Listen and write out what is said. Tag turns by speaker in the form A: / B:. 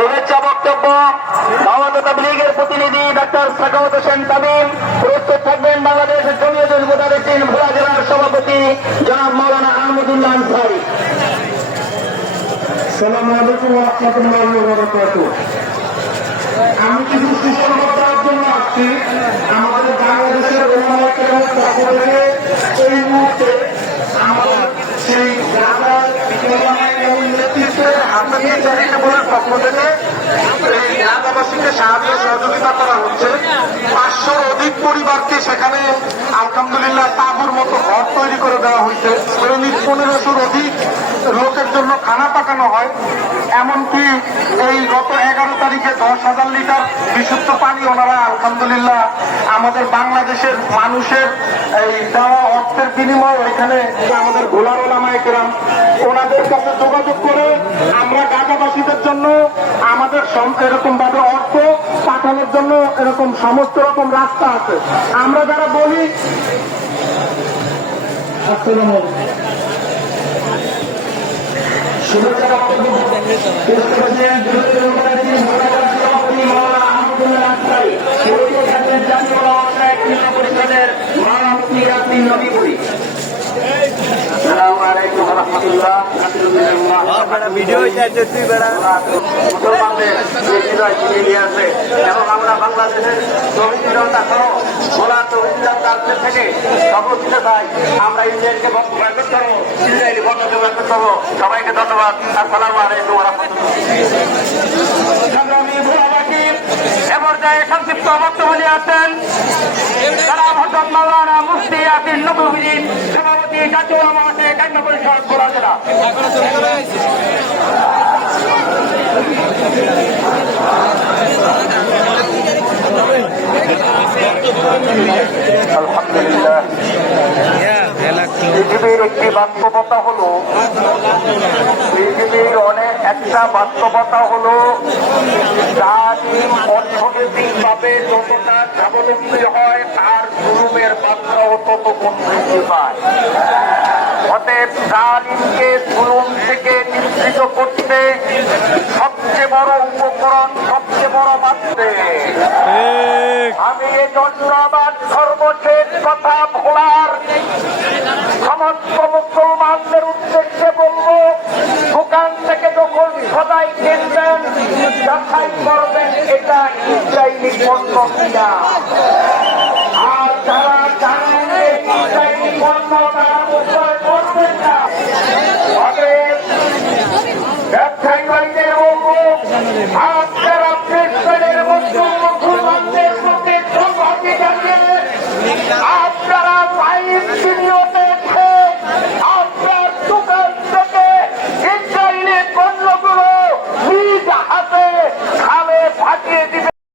A: শুভেচ্ছা বক্তব্য। দাওয়াত তাবলীগের প্রতিনিধি ডাক্তার সাকাওয়াত হোসেন তামিম। প্রস্তুত থাকবেন বাংলাদেশ জমিয়তুল মুদারিসিন ভোলা জেলার সভাপতি জনাব মাওলানা আহমদুল্লাহ আনসারী।
B: আমি কিছু সুসংবাদ দেওয়ার জন্য আসছি। আমাদের বাংলাদেশের ওলামাকের পক্ষ থেকে এই মুহূর্তে আমাদের সেই ঢাকার ওলামাকের হাতানিয়া চ্যারিটেবলের পক্ষ থেকে। এলাকাবাসীকে সাহায্য সহযোগিতা করা হচ্ছে। পাঁচশোর অধিক পরিবারকে সেখানে আলহামদুলিল্লাহ তাঁবুর মতো ঘর তৈরি করে দেওয়া হয়েছে। দৈনিক পনেরোশোর অধিক লোকের জন্য খানা পাকানো হয়। এমনকি এই গত এগারো তারিখে দশ হাজার লিটার বিশুদ্ধ পানি ওনারা, আলহামদুলিল্লাহ, আমাদের বাংলাদেশের মানুষের এই দেওয়া অর্থের বিনিময়ে এখানে আমাদের গোলার ওলামায় কেরাম ওনাদের কাছে যোগাযোগ করে আমরা ঢাকাবাসীদের জন্য আমাদের এরকম ভাবে অর্থ পাঠানোর জন্য এরকম সমস্ত রকম রাস্তা আছে। আমরা যারা বলি, আসসালামু আলাইকুম। মুসলমানদের যে হৃদয় ছিনিয়ে নিয়ে আসে এবং আমরা বাংলাদেশের তহিদ জনতা সহ ভোলা তহিদ জনতার চাই আমরা ইন্ডিয়ানকে বক্তব্য করব ইসরায়েলি বক্তব্য করব সবাইকে ধন্যবাদ আসসালামু আলাইকুম সংগ্রামী ভোলাবাসী এ পর্যায়ে সংক্ষিপ্ত বক্তব্য নিয়ে আসছেন সালাম হজরত মাওলানা মুফতি নবী সভাপতি আমাকে কান্য পরিষদ ভোলা জেলা একটি বাস্তবতা হলো, পৃথিবীর অনেক একটা বাস্তবতা হলো যার অর্থনৈতিকভাবে যতটা স্বাবলম্বী হয়, তার জুলুমের মাত্রাও তত গুণ বৃদ্ধি পায়। অতএব জালিমকে জুলুম থেকে নিশ্চিত করতে সবচেয়ে বড় উপকরণ, সবচেয়ে বড় মাত্রে। আমি এই জন্য আমার সর্বশেষ কথা ভোলার। সমস্ত মুসলমানদের উদ্দেশ্যে বলব দোকান থেকে যখন সদাই কিনবেন যাচাই করবেন এটা ইসরায়েলি পণ্য কিনা। আর যারা জানেন ইসরায়েলি